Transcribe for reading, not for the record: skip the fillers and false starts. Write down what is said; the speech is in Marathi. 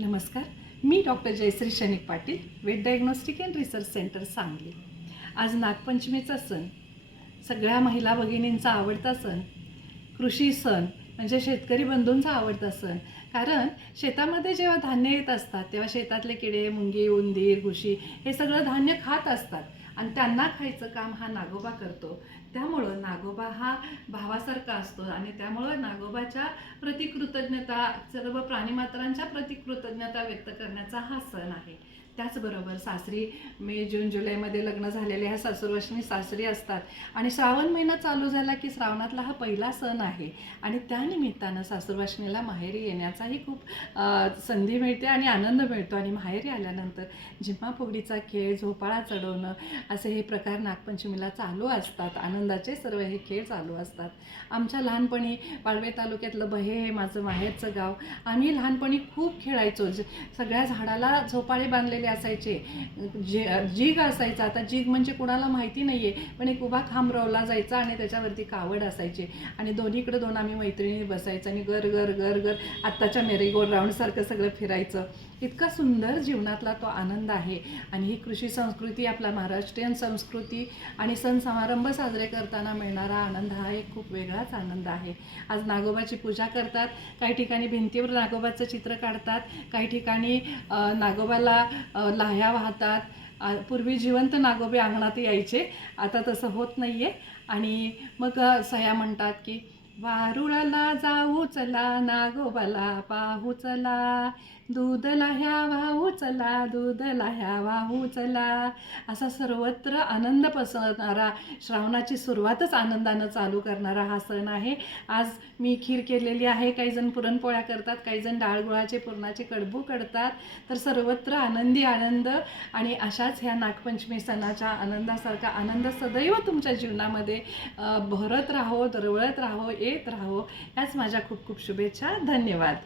नमस्कार. मी doctor Jayashree Shanik Patil, vet diagnostic and research centre, Sangli. आज नागपंचमीचा सण, सगळ्या महिला भगिनींचा आवडता सण, कृषी सण म्हणजे शेतकरी बंधूंचा आवडता सण. कारण शेतामध्ये जेव्हा धान्य येत असतात तेव्हा शेतातले किडे, मुंगी, उंदीर, घुशी हे सगळं धान्य खात असतात आणि त्यांना खायचं काम हा नागोबा करतो. त्यामुळं नागोबा हा भावासारखा असतो आणि त्यामुळं नागोबाच्या प्रति कृतज्ञता, सर्व प्राणीमात्रांच्या प्रति कृतज्ञता व्यक्त करण्याचा हा सण आहे. त्याचबरोबर सासरी मे, जून, जुलैमध्ये लग्न झालेले ह्या सासूरवाशिनी सासरी असतात आणि श्रावण महिना चालू झाला की श्रावणातला हा पहिला सण आहे आणि त्यानिमित्तानं सासूरवाशिनीला माहेरी येण्याचाही खूप संधी मिळते आणि आनंद मिळतो. आणि माहेरी आल्यानंतर झिम्मा फुगडीचा खेळ, झोपाळा चढवणं असे हे प्रकार नागपंचमीला चालू असतात. आनंदाचे सर्व हे खेळ चालू असतात. आमच्या लहानपणी वाळवे तालुक्यातलं बहे हे माझं माहेरचं गाव. आम्ही लहानपणी खूप खेळायचो. सगळ्या झाडाला झोपाळे बांधलेले असायचे. जीग असायचा. आता जीग म्हणजे कुणाला माहिती नाही आहे, पण एक उभा खांब रोवला जायचा आणि त्याच्यावरती कावड असायची आणि दोन्हीकडे दोन आम्ही मैत्रिणी बसायचं आणि गर गर गर गर आत्ताच्या मेरीगोल्ड राऊंडसारखं सगळं फिरायचं. इतका सुंदर जीवनातला तो आनंद आहे. आणि ही कृषी संस्कृती, आपला महाराष्ट्रीयन संस्कृती आणि सण समारंभ साजरे करताना मिळणारा आनंद हा एक खूप वेगळाच आनंद आहे. आज नागोबाची पूजा करतात. काही ठिकाणी भिंतीवर नागोबाचं चित्र काढतात, काही ठिकाणी नागोबाला लाह्या वाहतात. पूर्वी जिवंत नागोबे अंगणात यायचे, आता तसं होत नाही आहे. आणि मग सया म्हणतात की वारुळाला जाऊ चला, नागोबाला पाहू चला, दूध लाह्या वाहू चला, दूध लाह्या वाहू चला. असा सर्वत्र आनंद पसरणारा, श्रावणाची सुरुवातच आनंदानं चालू करणारा हा सण आहे. आज मी खीर केलेली आहे. काही जण पुरणपोळ्या करतात, काही जण डाळ गुळाचे पुरणाचे कडबू करतात. तर सर्वत्र आनंदी आनंद. आणि अशाच ह्या नागपंचमी सणाच्या आनंदासारखा आनंद सदैव तुमच्या जीवनामध्ये भरत राहो, दरवळत राहो, येत राहो. याच माझ्या खूप खूप शुभेच्छा. धन्यवाद.